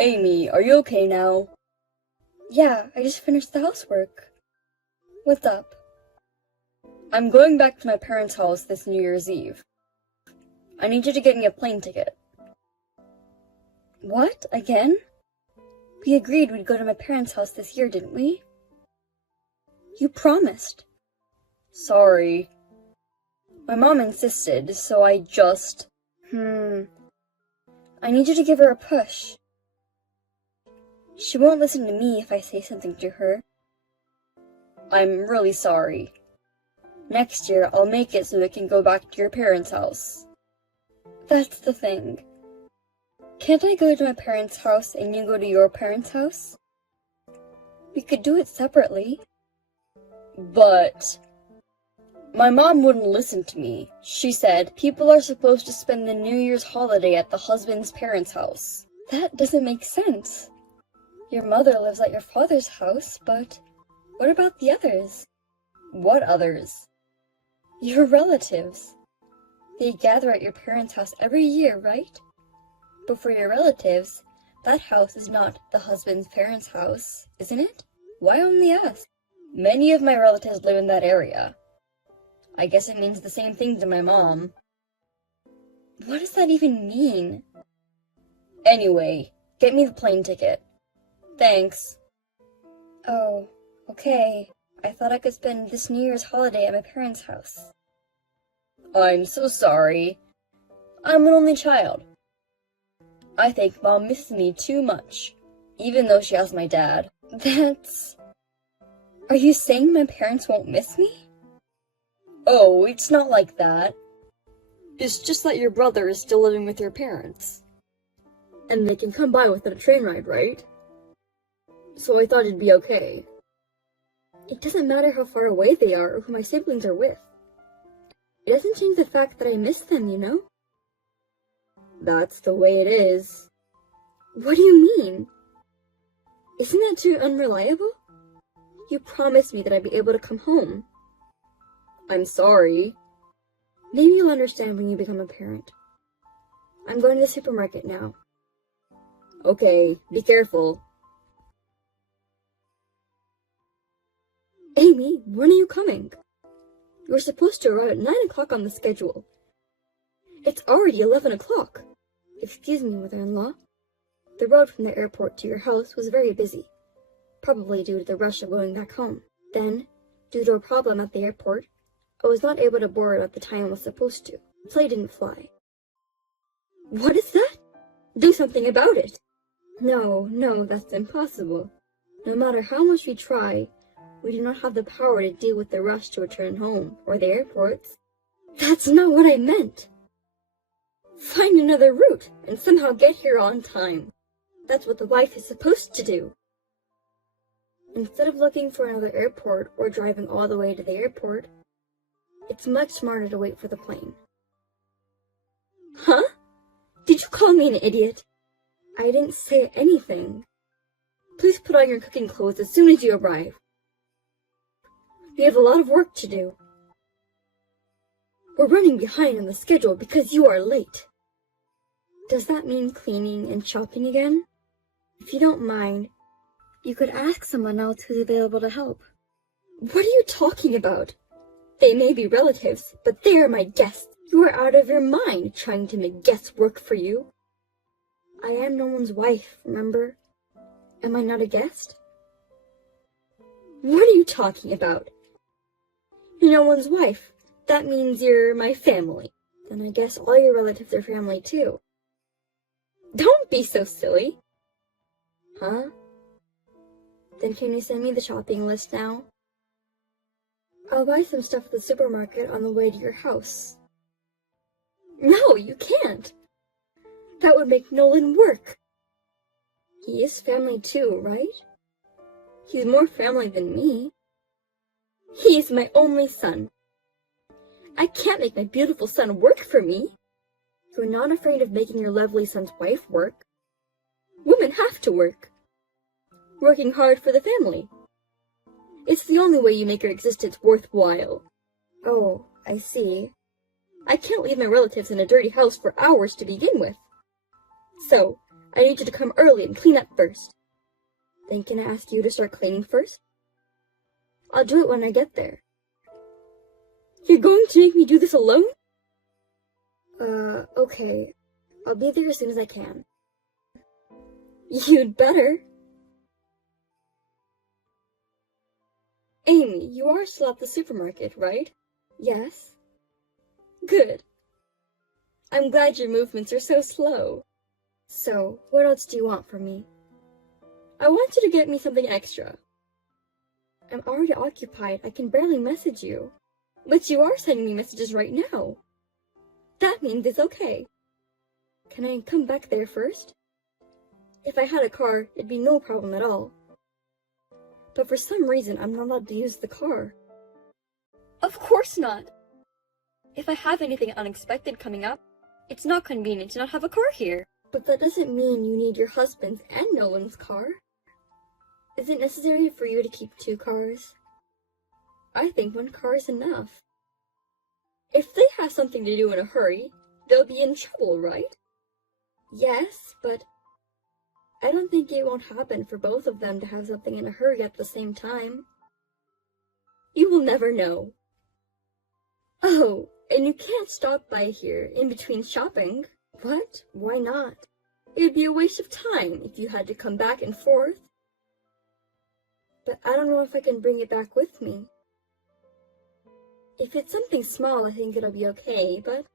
Amy, are you okay now? Yeah, I just finished the housework. What's up? I'm going back to my parents' house this New Year's Eve. I need you to get me a plane ticket. What? Again? We agreed we'd go to my parents' house this year, didn't we? You promised. Sorry. My mom insisted, so I just... I need you to give her a push. She won't listen to me if I say something to her. I'm really sorry. Next year, I'll make it so we can go back to your parents' house. That's the thing. Can't I go to my parents' house and you go to your parents' house? We could do it separately. But... my mom wouldn't listen to me. She said people are supposed to spend the New Year's holiday at the husband's parents' house. That doesn't make sense. Your mother lives at your father's house, but what about the others? What others? Your relatives. They gather at your parents' house every year, right? But for your relatives, that house is not the husband's parents' house, isn't it? Why only us? Many of my relatives live in that area. I guess it means the same thing to my mom. What does that even mean? Anyway, get me the plane ticket. Thanks. Oh, okay. I thought I could spend this New Year's holiday at my parents' house. I'm so sorry. I'm an only child. I think Mom misses me too much, even though she has my dad. Are you saying my parents won't miss me? Oh, it's not like that. It's just that your brother is still living with your parents. And they can come by without a train ride, right? So I thought it'd be okay. It doesn't matter how far away they are or who my siblings are with. It doesn't change the fact that I miss them, you know? That's the way it is. What do you mean? Isn't that too unreliable? You promised me that I'd be able to come home. I'm sorry. Maybe you'll understand when you become a parent. I'm going to the supermarket now. Okay, be careful. Amy, when are you coming? You were supposed to arrive at 9 o'clock on the schedule. It's already 11 o'clock. Excuse me, mother-in-law. The road from the airport to your house was very busy, probably due to the rush of going back home. Then, due to a problem at the airport, I was not able to board at the time I was supposed to. The plane didn't fly. What is that? Do something about it. No, that's impossible. No matter how much we try, we do not have the power to deal with the rush to return home, or the airports. That's not what I meant. Find another route, and somehow get here on time. That's what the wife is supposed to do. Instead of looking for another airport or driving all the way to the airport, it's much smarter to wait for the plane. Huh? Did you call me an idiot? I didn't say anything. Please put on your cooking clothes as soon as you arrive. We have a lot of work to do. We're running behind on the schedule because you are late. Does that mean cleaning and shopping again? If you don't mind, you could ask someone else who's available to help. What are you talking about? They may be relatives, but they are my guests. You are out of your mind trying to make guests work for you. I am no one's wife, remember? Am I not a guest? What are you talking about? You're no one's wife. That means you're my family. Then I guess all your relatives are family too. Don't be so silly. Huh? Then can you send me the shopping list now? I'll buy some stuff at the supermarket on the way to your house. No, you can't. That would make Nolan work. He is family too, right? He's more family than me. He's my only son. I can't make my beautiful son work for me. You're not afraid of making your lovely son's wife work. Women have to work. Working hard for the family. It's the only way you make your existence worthwhile. Oh, I see. I can't leave my relatives in a dirty house for hours to begin with. So, I need you to come early and clean up first. Then can I ask you to start cleaning first? I'll do it when I get there. You're going to make me do this alone? Okay. I'll be there as soon as I can. You'd better. Amy, you are still at the supermarket, right? Yes. Good. I'm glad your movements are so slow. So, what else do you want from me? I want you to get me something extra. I'm already occupied. I can barely message you. But you are sending me messages right now. That means it's okay. Can I come back there first? If I had a car, it'd be no problem at all. But for some reason, I'm not allowed to use the car. Of course not. If I have anything unexpected coming up, it's not convenient to not have a car here. But that doesn't mean you need your husband's and Nolan's car. Is it necessary for you to keep 2 cars? I think 1 car is enough. If they have something to do in a hurry, they'll be in trouble, right? Yes, but I don't think it won't happen for both of them to have something in a hurry at the same time. You will never know. Oh, and you can't stop by here in between shopping. What? Why not? It would be a waste of time if you had to come back and forth. But I don't know if I can bring it back with me. If it's something small, I think it'll be okay, but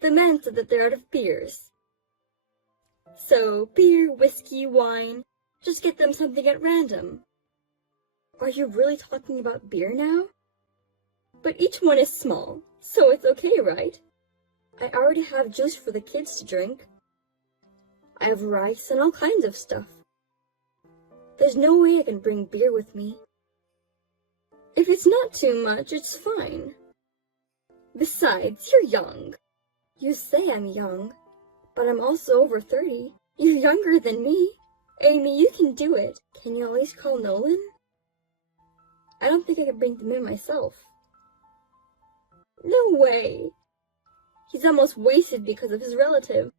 the men said that they're out of beers. So, beer, whiskey, wine, just get them something at random. Are you really talking about beer now? But each one is small, so it's okay, right? I already have juice for the kids to drink. I have rice and all kinds of stuff. There's no way I can bring beer with me. If it's not too much, it's fine. Besides, you're young. You say I'm young, but I'm also over 30. You're younger than me. Amy, you can do it. Can you at least call Nolan? I don't think I can bring them in myself. No way. He's almost wasted because of his relative.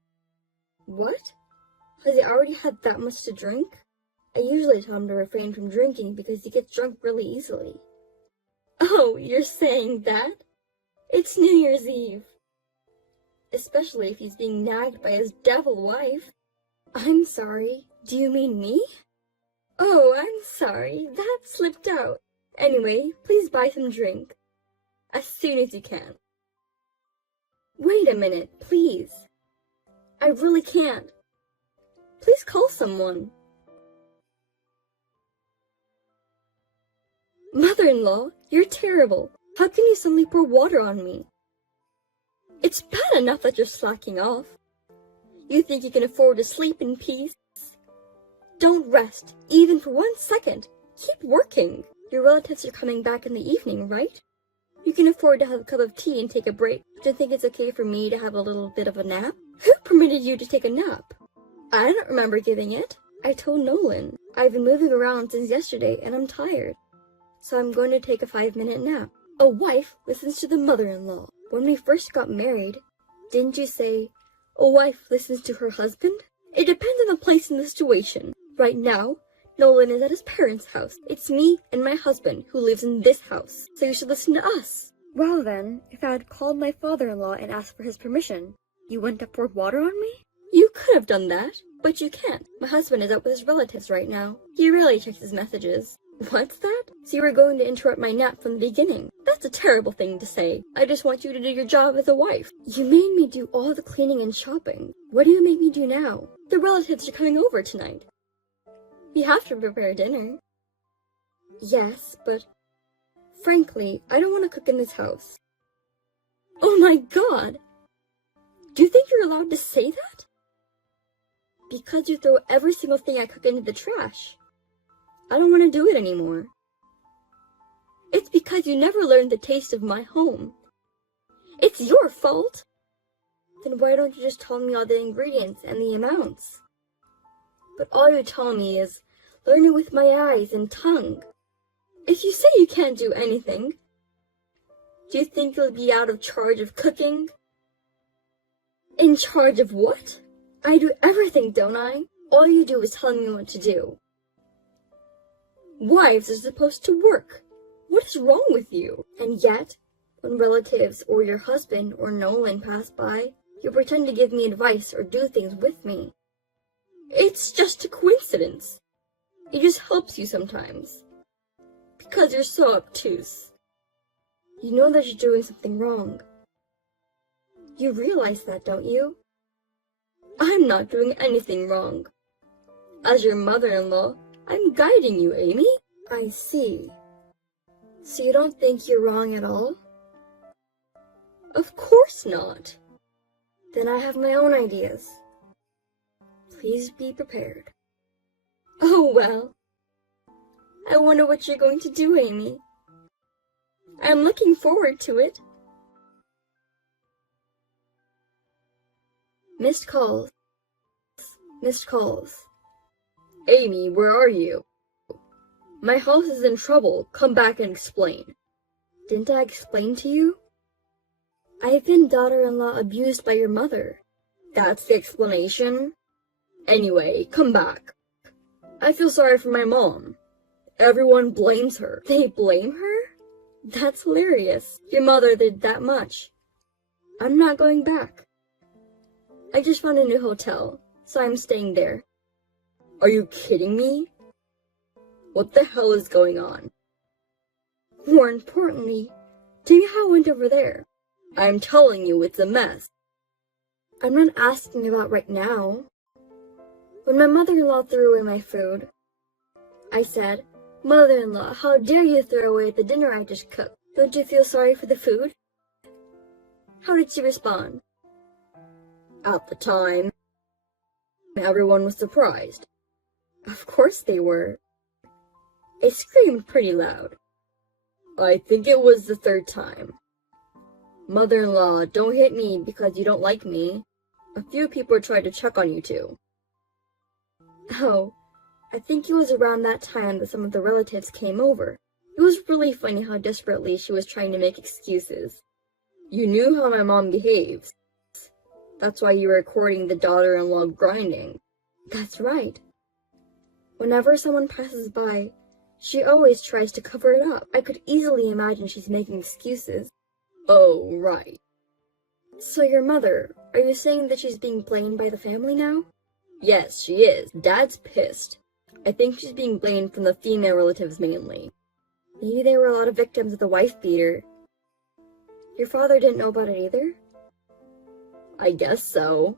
What? Has he already had that much to drink? I usually tell him to refrain from drinking because he gets drunk really easily. Oh, you're saying that? It's New Year's Eve. Especially if he's being nagged by his devil wife. I'm sorry. Do you mean me? Oh, I'm sorry. That slipped out. Anyway, please buy some drink. As soon as you can. Wait a minute, please. I really can't. Please call someone. Mother-in-law, you're terrible. How can you suddenly pour water on me? It's bad enough that you're slacking off. You think you can afford to sleep in peace? Don't rest, even for 1 second. Keep working. Your relatives are coming back in the evening, right? You can afford to have a cup of tea and take a break. Do you think it's okay for me to have a little bit of a nap? Who permitted you to take a nap? I don't remember giving it. I told Nolan. I've been moving around since yesterday and I'm tired. So I'm going to take a 5-minute nap. A wife listens to the mother-in-law. When we first got married, didn't you say, a wife listens to her husband? It depends on the place and the situation. Right now, Nolan is at his parents' house. It's me and my husband who lives in this house, so you should listen to us. Well then, if I had called my father-in-law and asked for his permission, you wouldn't have poured water on me? You could have done that, but you can't. My husband is out with his relatives right now. He rarely checks his messages. What's that? So you were going to interrupt my nap from the beginning. That's a terrible thing to say. I just want you to do your job as a wife. You made me do all the cleaning and shopping. What do you make me do now? The relatives are coming over tonight. We have to prepare dinner. Yes, but frankly, I don't want to cook in this house. Oh my God! Do you think you're allowed to say that? Because you throw every single thing I cook into the trash. I don't want to do it anymore. It's because you never learned the taste of my home. It's your fault. Then why don't you just tell me all the ingredients and the amounts? But all you tell me is, learn it with my eyes and tongue. If you say you can't do anything, do you think you'll be out of charge of cooking? In charge of what? I do everything, don't I? All you do is tell me what to do. Wives are supposed to work. What is wrong with you? And yet, when relatives or your husband or Nolan pass by, you pretend to give me advice or do things with me. It's just a coincidence. It just helps you sometimes. Because you're so obtuse. You know that you're doing something wrong. You realize that, don't you? I'm not doing anything wrong. As your mother-in-law, I'm guiding you, Amy. I see. So you don't think you're wrong at all? Of course not. Then I have my own ideas. Please be prepared. Oh well. I wonder what you're going to do, Amy. I'm looking forward to it. Missed calls. Missed calls. Amy, where are you? My house is in trouble. Come back and explain. Didn't I explain to you? I've been daughter-in-law abused by your mother. That's the explanation? Anyway, come back. I feel sorry for my mom. Everyone blames her. They blame her? That's hilarious. Your mother did that much. I'm not going back. I just found a new hotel, so I'm staying there. Are you kidding me? What the hell is going on? More importantly, tell me how it went over there. I'm telling you, it's a mess. I'm not asking about right now. When my mother-in-law threw away my food, I said, "Mother-in-law, how dare you throw away the dinner I just cooked? Don't you feel sorry for the food?" How did she respond? At the time, everyone was surprised. Of course they were. I screamed pretty loud. I think it was the third time. Mother-in-law, don't hit me because you don't like me. A few people tried to check on you too. Oh, I think it was around that time that some of the relatives came over. It was really funny how desperately she was trying to make excuses. You knew how my mom behaves. That's why you were recording the daughter-in-law grinding. That's right. Whenever someone passes by, she always tries to cover it up. I could easily imagine she's making excuses. Oh, right. So your mother, are you saying that she's being blamed by the family now? Yes, she is. Dad's pissed. I think she's being blamed from the female relatives mainly. Maybe there were a lot of victims of the wife beater. Your father didn't know about it either? I guess so.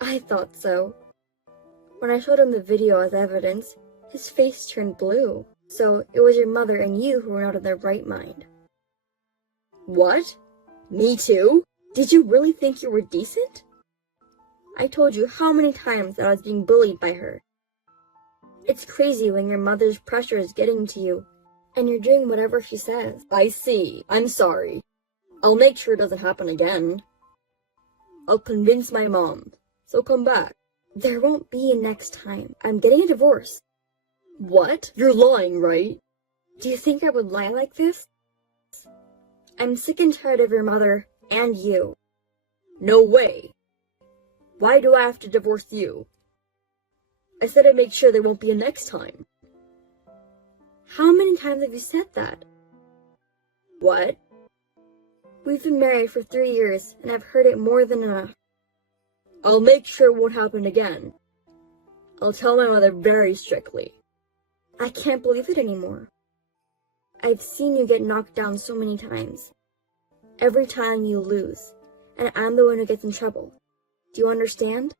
I thought so. When I showed him the video as evidence, his face turned blue. So it was your mother and you who were not in their right mind. What? Me too? Did you really think you were decent? I told you how many times that I was being bullied by her. It's crazy when your mother's pressure is getting to you, and you're doing whatever she says. I see. I'm sorry. I'll make sure it doesn't happen again. I'll convince my mom, so come back. There won't be a next time. I'm getting a divorce. What? You're lying, right? Do you think I would lie like this? I'm sick and tired of your mother and you. No way. Why do I have to divorce you? I said I'd make sure there won't be a next time. How many times have you said that? What? We've been married for 3 years, and I've heard it more than enough. I'll make sure it won't happen again. I'll tell my mother very strictly. I can't believe it anymore. I've seen you get knocked down so many times. Every time you lose, and I'm the one who gets in trouble. Do you understand?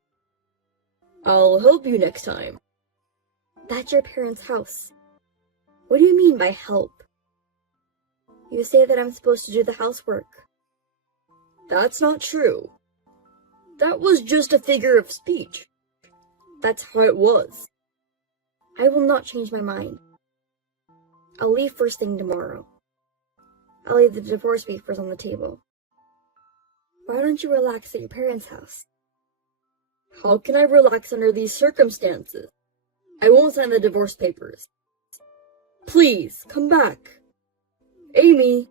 I'll help you next time. That's your parents' house. What do you mean by help? You say that I'm supposed to do the housework. That's not true. That was just a figure of speech. That's how it was. I will not change my mind. I'll leave first thing tomorrow. I'll leave the divorce papers on the table. Why don't you relax at your parents' house? How can I relax under these circumstances? I won't sign the divorce papers. Please, come back. Amy!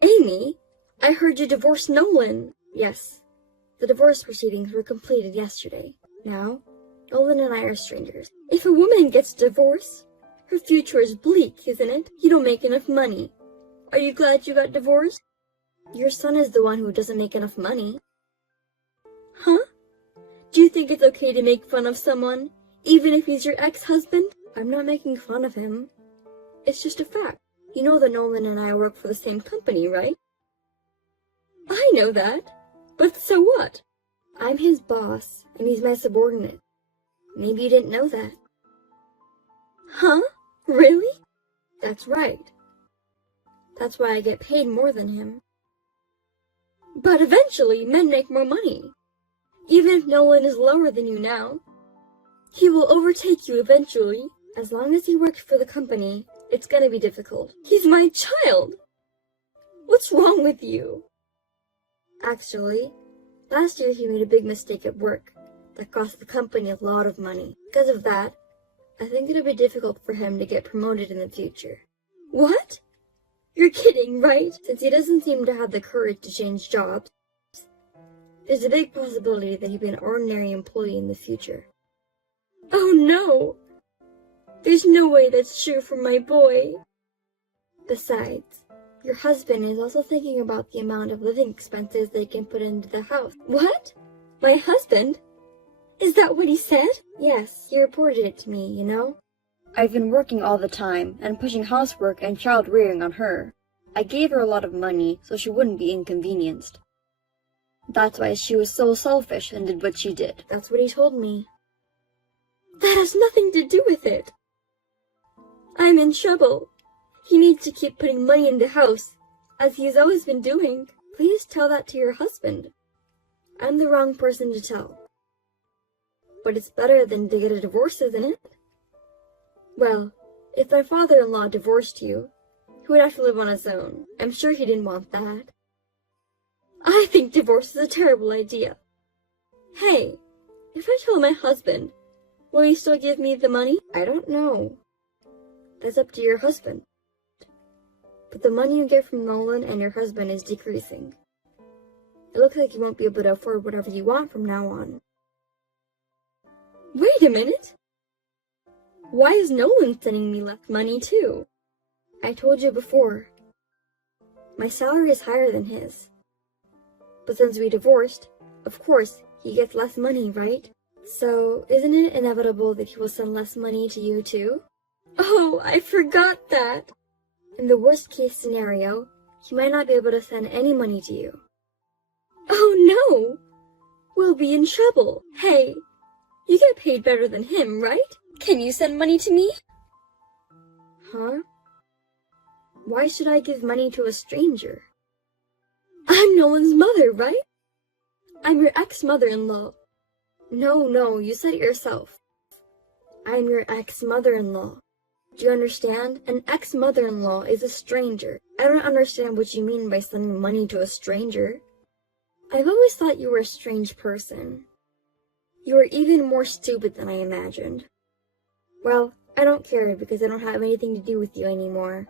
Amy? I heard you divorced Nolan. Yes, the divorce proceedings were completed yesterday. Now, Nolan and I are strangers. If a woman gets divorced, her future is bleak, isn't it? You don't make enough money. Are you glad you got divorced? Your son is the one who doesn't make enough money. Huh? Do you think it's okay to make fun of someone, even if he's your ex-husband? I'm not making fun of him. It's just a fact. You know that Nolan and I work for the same company, right? I know that. But so what? I'm his boss, and he's my subordinate. Maybe you didn't know that. Huh? Really? That's right. That's why I get paid more than him. But eventually, men make more money. Even if Nolan is lower than you now, he will overtake you eventually. As long as he works for the company, it's gonna be difficult. He's my child! What's wrong with you? Actually, last year he made a big mistake at work that cost the company a lot of money. Because of that, I think it'll be difficult for him to get promoted in the future. What? You're kidding, right? Since he doesn't seem to have the courage to change jobs, there's a big possibility that he'll be an ordinary employee in the future. Oh no! There's no way that's true for my boy. Besides, your husband is also thinking about the amount of living expenses they can put into the house. What? My husband? Is that what he said? Yes, he reported it to me, you know? I've been working all the time and pushing housework and child rearing on her. I gave her a lot of money so she wouldn't be inconvenienced. That's why she was so selfish and did what she did. That's what he told me. That has nothing to do with it. I'm in trouble. He needs to keep putting money in the house, as he has always been doing. Please tell that to your husband. I'm the wrong person to tell. But it's better than to get a divorce, isn't it? Well, if my father-in-law divorced you, he would have to live on his own. I'm sure he didn't want that. I think divorce is a terrible idea. Hey, if I tell my husband, will he still give me the money? I don't know. That's up to your husband. But the money you get from Nolan and your husband is decreasing. It looks like you won't be able to afford whatever you want from now on. Wait a minute! Why is Nolan sending me less money too? I told you before. My salary is higher than his. But since we divorced, of course, he gets less money, right? So, isn't it inevitable that he will send less money to you too? Oh, I forgot that! In the worst case scenario, he might not be able to send any money to you. Oh no! We'll be in trouble. Hey, you get paid better than him, right? Can you send money to me? Huh? Why should I give money to a stranger? I'm Nolan's mother, right? I'm your ex-mother-in-law. No, you said it yourself. I'm your ex-mother-in-law. Do you understand? An ex-mother-in-law is a stranger. I don't understand what you mean by sending money to a stranger. I've always thought you were a strange person. You are even more stupid than I imagined. Well, I don't care because I don't have anything to do with you anymore.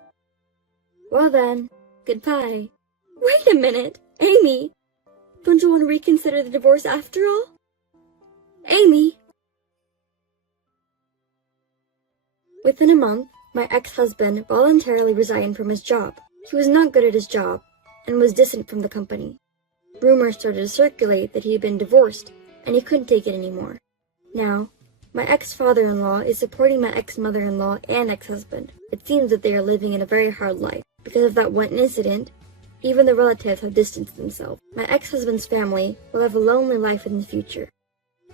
Well then, goodbye. Wait a minute, Amy! Don't you want to reconsider the divorce after all? Amy! Within a month, my ex-husband voluntarily resigned from his job. He was not good at his job, and was distant from the company. Rumors started to circulate that he had been divorced, and he couldn't take it anymore. Now, my ex-father-in-law is supporting my ex-mother-in-law and ex-husband. It seems that they are living in a very hard life. Because of that one incident, even the relatives have distanced themselves. My ex-husband's family will have a lonely life in the future.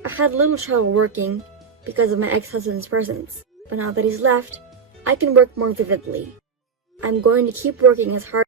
I had little trouble working because of my ex-husband's presence, but now that he's left, I can work more vividly. I'm going to keep working as hard